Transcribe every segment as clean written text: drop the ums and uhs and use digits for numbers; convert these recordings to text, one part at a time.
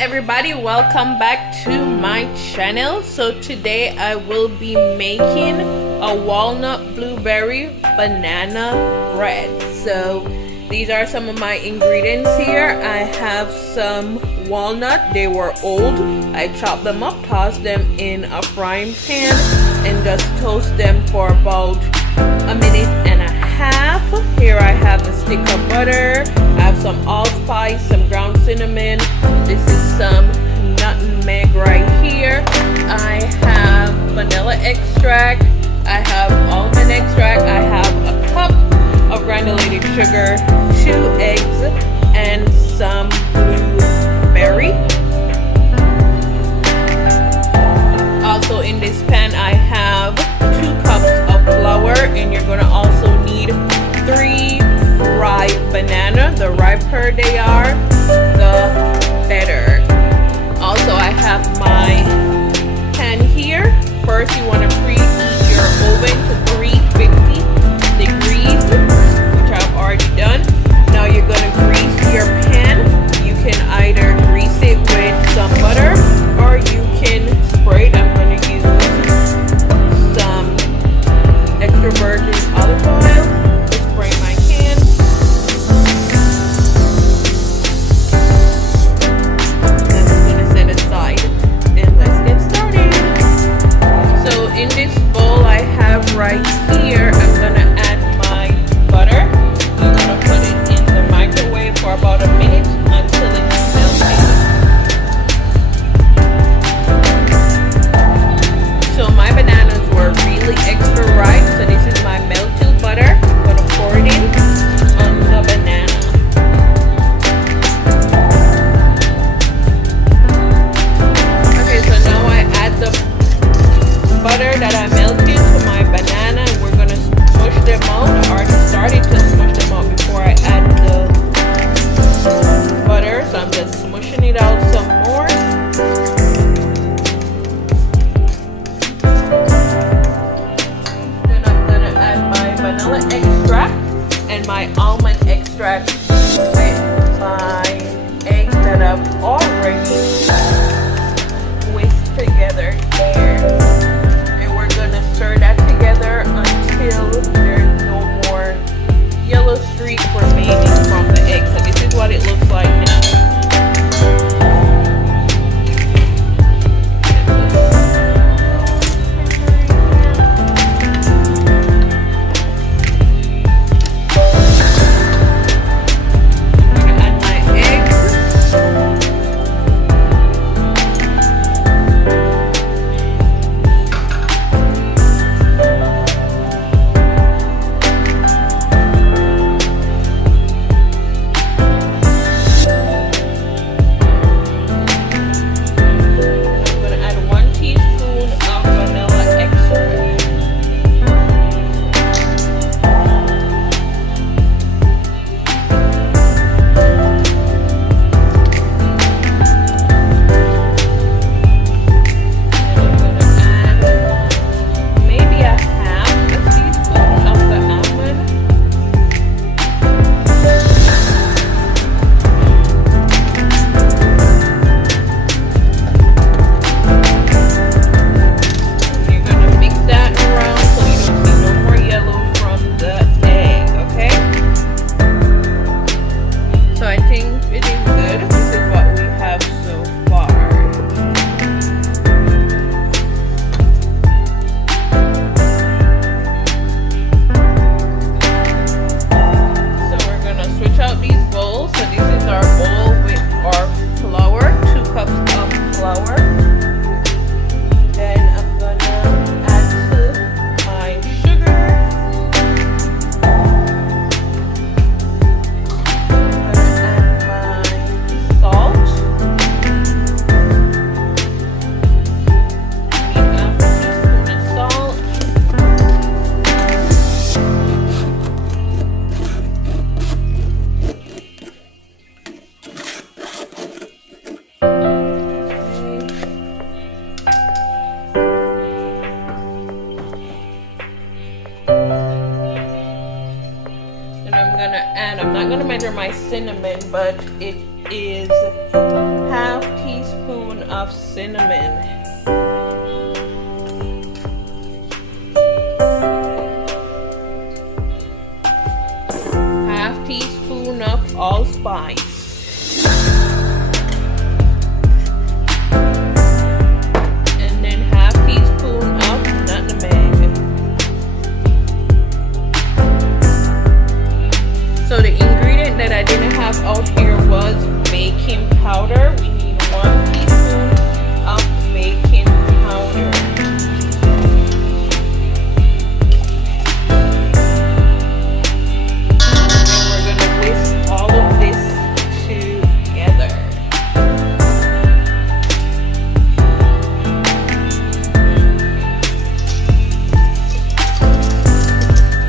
everybody, welcome back to my channel. So today I will be making a walnut blueberry banana bread. So these are some of my ingredients here. I have some walnut. They were old. I chopped them up, tossed them in a frying pan and just toast them for about a minute and a half. Here I have a stick of butter. I have some allspice, some ground cinnamon. This is some nutmeg right here. I have vanilla extract. I have almond extract. I have a cup of granulated sugar, 2 eggs, and some blueberry. Also in this pan I have 2 cups of flour, and you're gonna also need 3 ripe banana. The riper they are, the better. Also I have my pan here. First you want to preheat your oven to 350 degrees, which I've already done. Now you're gonna grease your pan. You can either grease it with some butter or you can spray it. I'm gonna use some extra virgin olive oil to spray my pan. And I'm gonna set aside. And let's get started. So in this bowl I have right here, I'm gonna add my butter. I'm gonna put it in the microwave for about a minute until it's melting. So my bananas were really extra ripe, so this is my melted butter. I'm gonna pour it in on the banana. Okay, so now I add the butter that I melted to my banana, and we're gonna smush them out. I already started to smush them out before I add the butter, so I'm just smushing it out some more. Then I'm gonna add my vanilla extract and my almond extract with my eggs that I've already whisked together here. And we're gonna stir that together until there's no more yellow streak remaining from the egg. So this is what it looks like now. I'm not gonna measure my cinnamon, but it is ½ teaspoon of cinnamon. Half teaspoon of allspice. And then half teaspoon of nutmeg. So the ingredient that I didn't have out here was baking powder. We need 1 teaspoon of baking powder. And we're gonna whisk all of this together.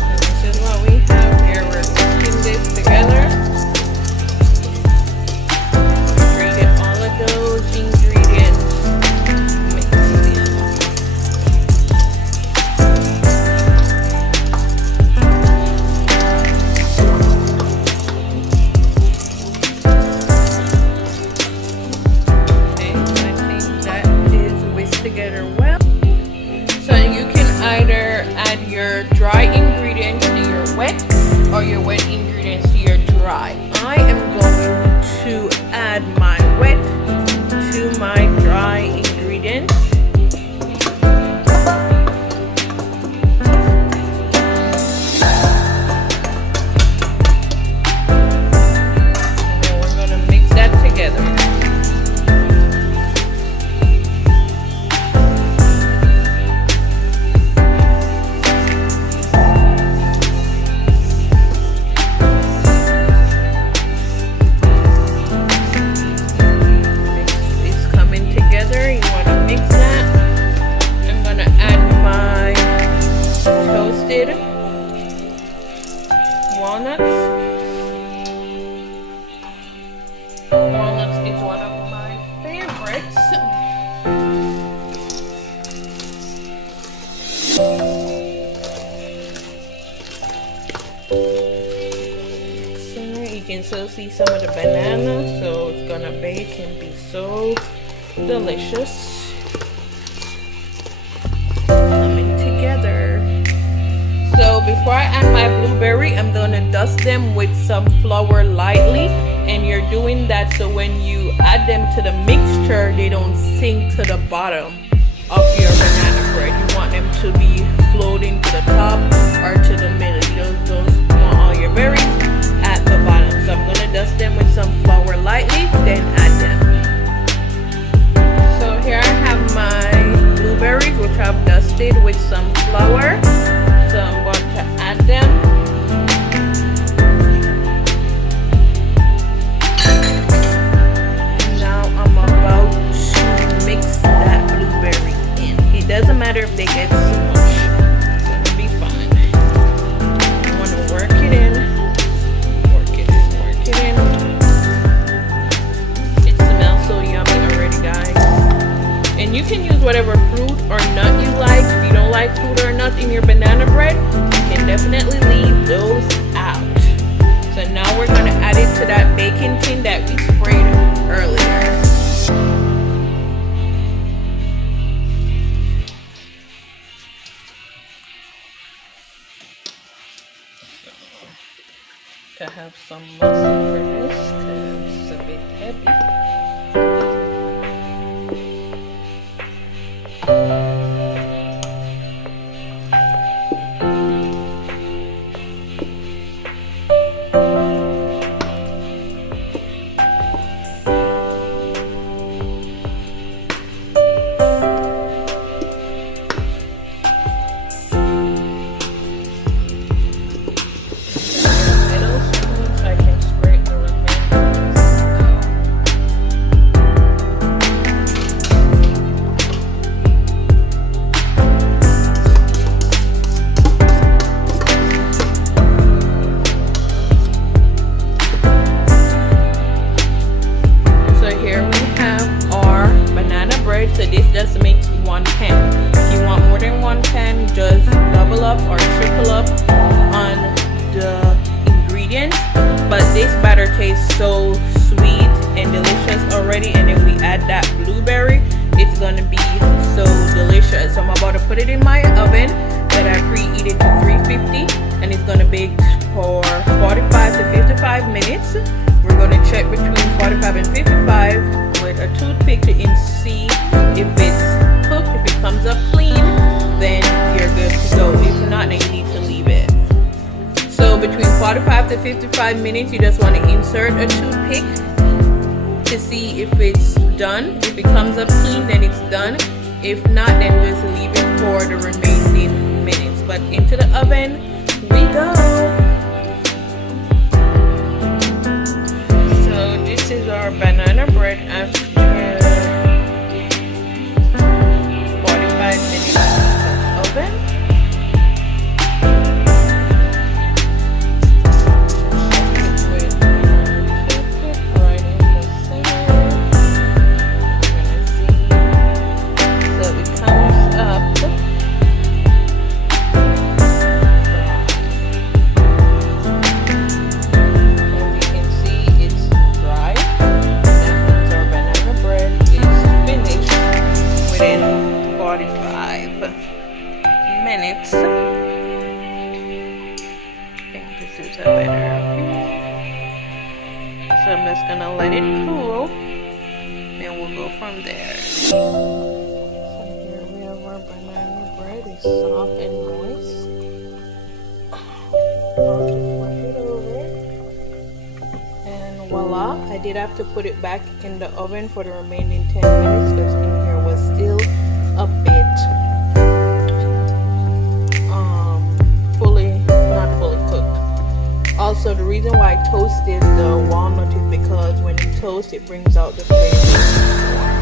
And this is what we have here. We're whisking this together. Together well. So you can either add your dry ingredients to your wet or your wet ingredients to your dry. I am going to add my wet to my dry ingredients. And then we're going to mix that together. Walnuts. Walnuts is one of my favorites. So you can still see some of the banana, so it's gonna bake and be so delicious. Coming together. So before I add my blueberry, I'm gonna dust them with some flour lightly, and you're doing that so when you add them to the mixture, they don't sink to the bottom of your banana bread. You want them to be floating to the top or to the middle. You don't want all your berries at the bottom. So I'm gonna dust them with some flour lightly, then add them. So here I have my blueberries, which I've dusted with some flour. So I'm going to add them. Now I'm about to mix that blueberry in. It doesn't matter if they get too much. It's gonna be fine. I want to work it in. Work it in, work it in. It smells so yummy already, guys. And you can use whatever fruit or nut you like. If you don't like fruit or nut in your banana bread, you can definitely leave those out. So now we're going to add it to that baking tin that we sprayed earlier. So, to have some muscle for this because it's a bit heavy. So this just makes 1 pan. If you want more than 1 pan, just double up or triple up on the ingredients. But this batter tastes so sweet and delicious already. ready, and then we add that blueberry, it's gonna be so delicious. So I'm about to put it in my oven that I preheated to 350, and it's gonna bake for 45 to 55 minutes. We're gonna check between 45 and 55 with a toothpick to see if it's cooked. If it comes up clean, then you're good to go. If not, then you need to leave it. So between 45 to 55 minutes, you just want to insert a toothpick to see if it's done. If it comes up clean, then it's done. If not, then just leave it for the remaining minutes. But into the oven we go. So this is our banana bread after 45 minutes in the oven. Minutes. I think this is a better view. So I'm just gonna let it cool, and we'll go from there. So here we have our banana bread. It's soft and moist. I'll just flip it over, and voila! I did have to put it back in the oven for the remaining 10 minutes because in here was still a bit not fully cooked. Also, the reason why I toasted the walnut is because when you toast, it brings out the flavor.